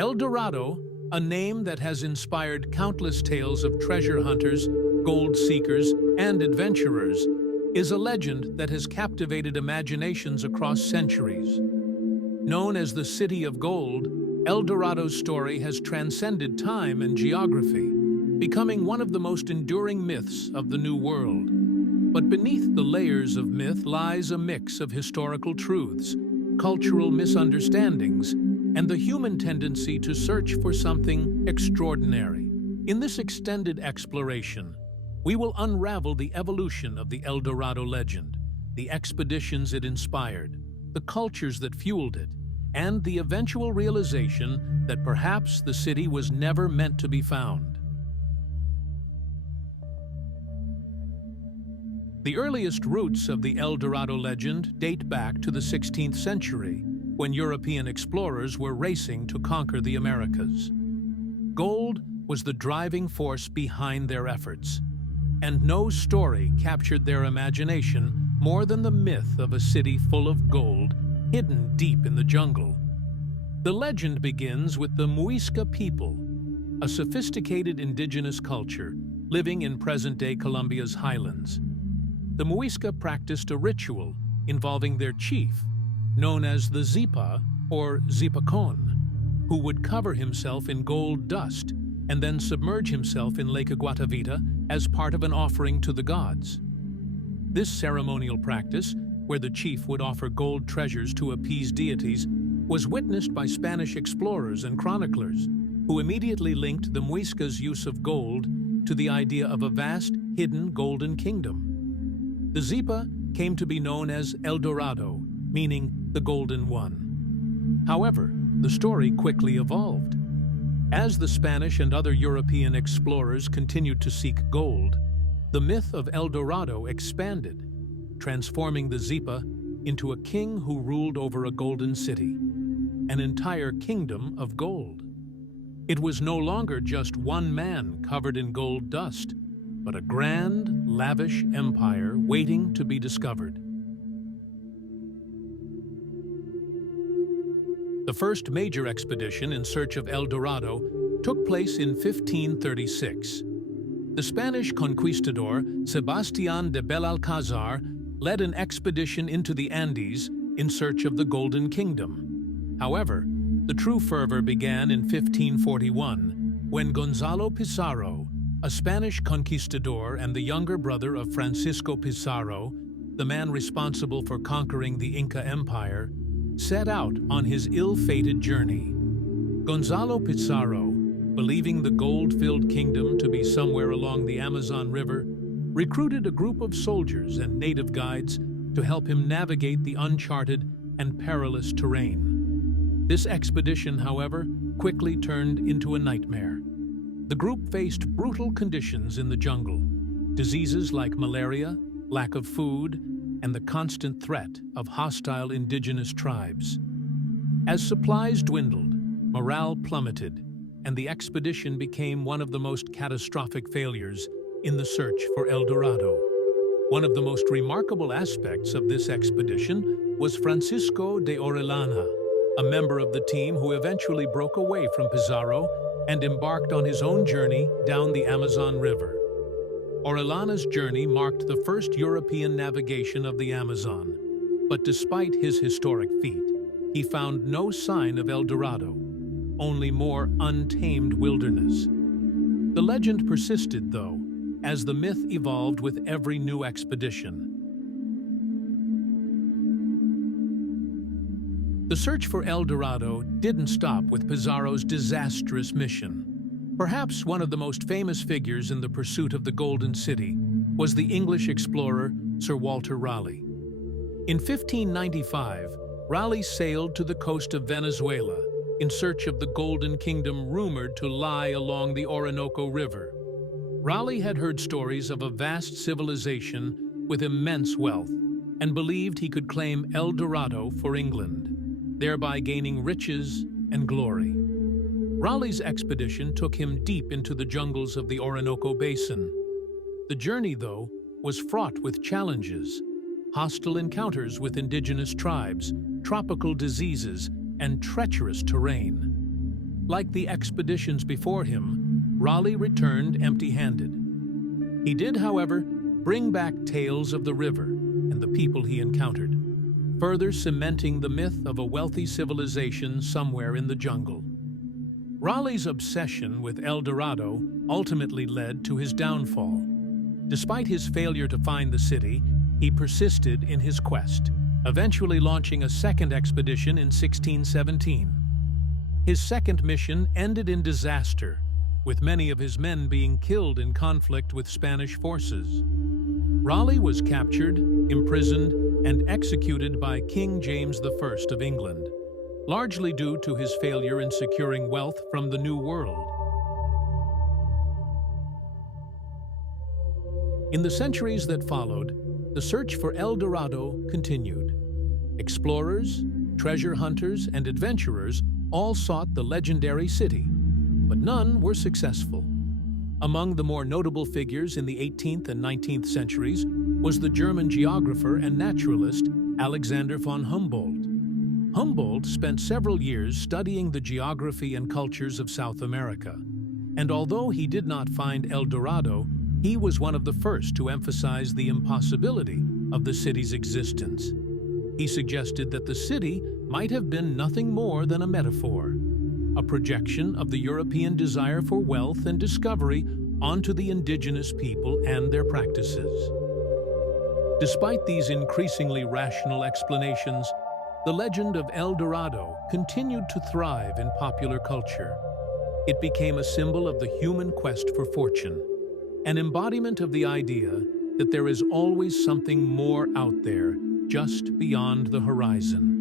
El Dorado, a name that has inspired countless tales of treasure hunters, gold seekers, and adventurers, is a legend that has captivated imaginations across centuries. Known as the City of Gold, El Dorado's story has transcended time and geography, becoming one of the most enduring myths of the New World. But beneath the layers of myth lies a mix of historical truths, cultural misunderstandings, and the human tendency to search for something extraordinary. In this extended exploration, we will unravel the evolution of the El Dorado legend, the expeditions it inspired, the cultures that fueled it, and the eventual realization that perhaps the city was never meant to be found. The earliest roots of the El Dorado legend date back to the 16th century, when European explorers were racing to conquer the Americas. Gold was the driving force behind their efforts, and no story captured their imagination more than the myth of a city full of gold hidden deep in the jungle. The legend begins with the Muisca people, a sophisticated indigenous culture living in present-day Colombia's highlands. The Muisca practiced a ritual involving their chief, known as the Zipa or Zipacon, who would cover himself in gold dust and then submerge himself in Lake Guatavita as part of an offering to the gods. This ceremonial practice, where the chief would offer gold treasures to appease deities, was witnessed by Spanish explorers and chroniclers, who immediately linked the Muisca's use of gold to the idea of a vast, hidden golden kingdom. The Zipa came to be known as El Dorado, meaning the Golden One. However, the story quickly evolved. As the Spanish and other European explorers continued to seek gold, the myth of El Dorado expanded, transforming the Zipa into a king who ruled over a golden city, an entire kingdom of gold. It was no longer just one man covered in gold dust, but a grand, lavish empire waiting to be discovered. The first major expedition in search of El Dorado took place in 1536. The Spanish conquistador Sebastián de Belalcázar led an expedition into the Andes in search of the Golden Kingdom. However, the true fervor began in 1541, when Gonzalo Pizarro, a Spanish conquistador and the younger brother of Francisco Pizarro, the man responsible for conquering the Inca Empire, set out on his ill-fated journey. Gonzalo Pizarro, believing the gold-filled kingdom to be somewhere along the Amazon River, recruited a group of soldiers and native guides to help him navigate the uncharted and perilous terrain. This expedition, however, quickly turned into a nightmare. The group faced brutal conditions in the jungle, diseases like malaria, lack of food, and the constant threat of hostile indigenous tribes. As supplies dwindled, morale plummeted, and the expedition became one of the most catastrophic failures in the search for El Dorado. One of the most remarkable aspects of this expedition was Francisco de Orellana, a member of the team who eventually broke away from Pizarro and embarked on his own journey down the Amazon River. Orellana's journey marked the first European navigation of the Amazon, but despite his historic feat, he found no sign of El Dorado, only more untamed wilderness. The legend persisted, though, as the myth evolved with every new expedition. The search for El Dorado didn't stop with Pizarro's disastrous mission. Perhaps one of the most famous figures in the pursuit of the Golden City was the English explorer Sir Walter Raleigh. In 1595, Raleigh sailed to the coast of Venezuela in search of the Golden Kingdom rumored to lie along the Orinoco River. Raleigh had heard stories of a vast civilization with immense wealth and believed he could claim El Dorado for England, thereby gaining riches and glory. Raleigh's expedition took him deep into the jungles of the Orinoco Basin. The journey, though, was fraught with challenges: hostile encounters with indigenous tribes, tropical diseases, and treacherous terrain. Like the expeditions before him, Raleigh returned empty-handed. He did, however, bring back tales of the river and the people he encountered, further cementing the myth of a wealthy civilization somewhere in the jungle. Raleigh's obsession with El Dorado ultimately led to his downfall. Despite his failure to find the city, he persisted in his quest, eventually launching a second expedition in 1617. His second mission ended in disaster, with many of his men being killed in conflict with Spanish forces. Raleigh was captured, imprisoned, and executed by King James I of England, largely due to his failure in securing wealth from the New World. In the centuries that followed, the search for El Dorado continued. Explorers, treasure hunters, and adventurers all sought the legendary city, but none were successful. Among the more notable figures in the 18th and 19th centuries was the German geographer and naturalist Alexander von Humboldt. Humboldt spent several years studying the geography and cultures of South America, and although he did not find El Dorado, he was one of the first to emphasize the impossibility of the city's existence. He suggested that the city might have been nothing more than a metaphor, a projection of the European desire for wealth and discovery onto the indigenous people and their practices. Despite these increasingly rational explanations, the legend of El Dorado continued to thrive in popular culture. It became a symbol of the human quest for fortune, an embodiment of the idea that there is always something more out there just beyond the horizon.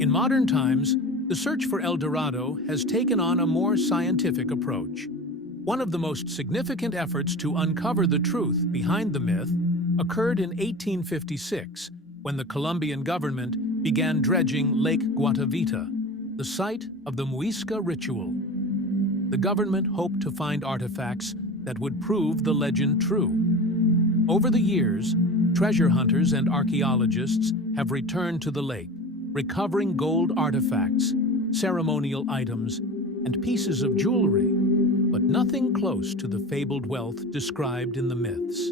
In modern times, the search for El Dorado has taken on a more scientific approach. One of the most significant efforts to uncover the truth behind the myth occurred in 1856, when the Colombian government began dredging Lake Guatavita, the site of the Muisca ritual. The government hoped to find artifacts that would prove the legend true. Over the years, treasure hunters and archaeologists have returned to the lake, recovering gold artifacts, ceremonial items, and pieces of jewelry, but nothing close to the fabled wealth described in the myths.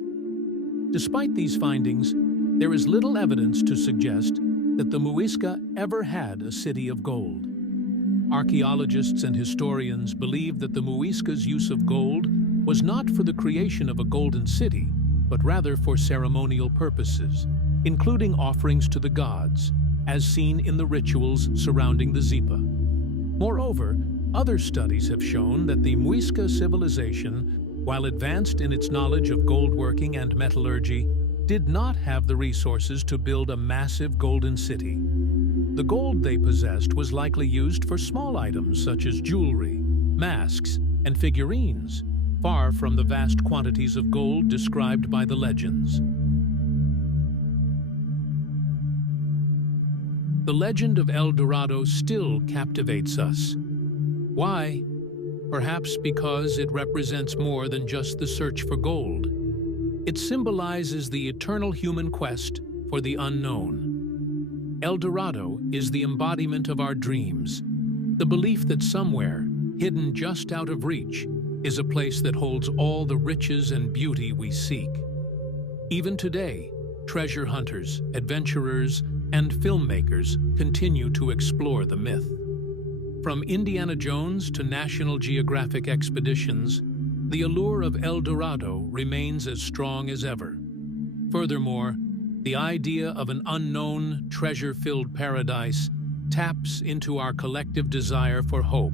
Despite these findings, there is little evidence to suggest that the Muisca ever had a city of gold. Archaeologists and historians believe that the Muisca's use of gold was not for the creation of a golden city, but rather for ceremonial purposes, including offerings to the gods, as seen in the rituals surrounding the Zipa. Moreover, other studies have shown that the Muisca civilization, while advanced in its knowledge of goldworking and metallurgy, did not have the resources to build a massive golden city. The gold they possessed was likely used for small items such as jewelry, masks, and figurines, far from the vast quantities of gold described by the legends. The legend of El Dorado still captivates us. Why? Perhaps because it represents more than just the search for gold. It symbolizes the eternal human quest for the unknown. El Dorado is the embodiment of our dreams, the belief that somewhere, hidden just out of reach, is a place that holds all the riches and beauty we seek. Even today, treasure hunters, adventurers, and filmmakers continue to explore the myth. From Indiana Jones to National Geographic expeditions, the allure of El Dorado remains as strong as ever. Furthermore, the idea of an unknown, treasure-filled paradise taps into our collective desire for hope,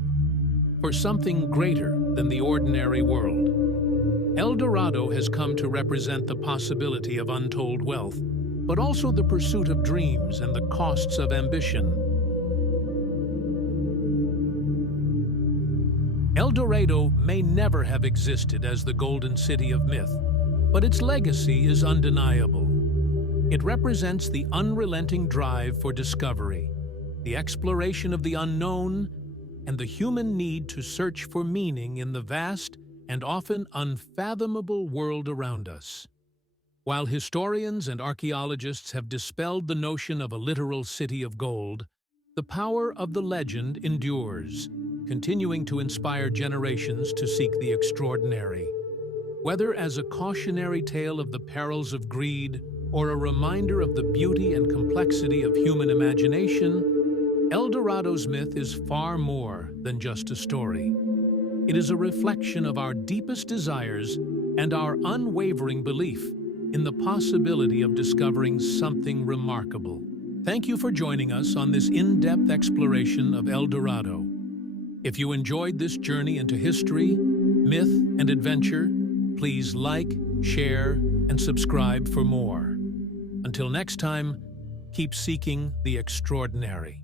for something greater than the ordinary world. El Dorado has come to represent the possibility of untold wealth, but also the pursuit of dreams and the costs of ambition. El Dorado may never have existed as the golden city of myth, but its legacy is undeniable. It represents the unrelenting drive for discovery, the exploration of the unknown, and the human need to search for meaning in the vast and often unfathomable world around us. While historians and archaeologists have dispelled the notion of a literal city of gold, The power of the legend endures, continuing to inspire generations to seek the extraordinary. Whether as a cautionary tale of the perils of greed or a reminder of the beauty and complexity of human imagination, El Dorado's myth is far more than just a story. It is a reflection of our deepest desires and our unwavering belief in the possibility of discovering something remarkable. Thank you for joining us on this in-depth exploration of El Dorado. If you enjoyed this journey into history, myth, and adventure, please like, share, and subscribe for more. Until next time, keep seeking the extraordinary.